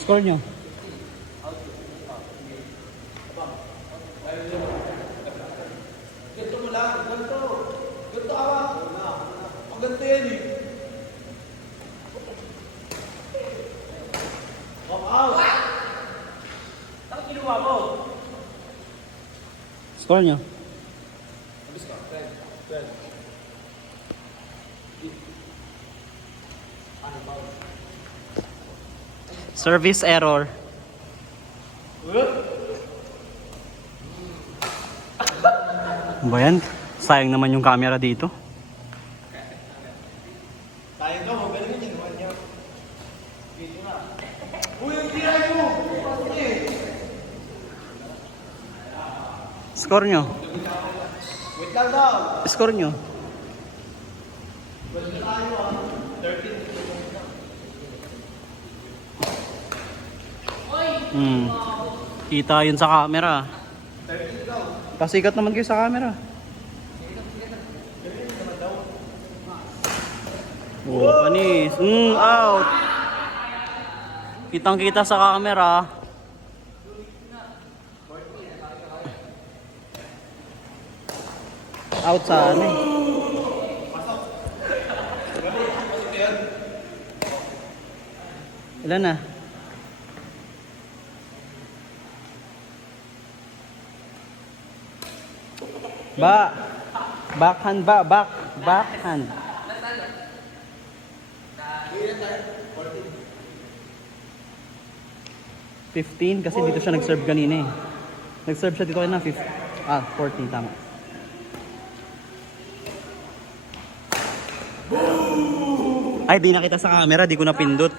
Score nyo. Ganito mo lang, ganito. Ganito awa. Ang ganito yan eh. Walk out. Ano kinuha mo? Score nyo. Alis ka, 12. Ano ba? Service error. Ano ba yan? Sayang naman yung camera dito. Tayo ka mo, galing yun naman niya. Dito na. Uy, yung tira mo! Score nyo. Wait lang daw. Score nyo. Wait na tayo ah. 13. Kita yun sa camera. 13 daw. Pasikat naman kayo sa camera. Oh, panis. Out. Kitang kita sa camera. Out sa ano eh. Ilan na? Backhand ba? Backhand. $15 kasi dito siya nag-serve kanina eh. Nag-serve siya dito na 14 tama. Ay, di nakita sa camera, di ko napindot.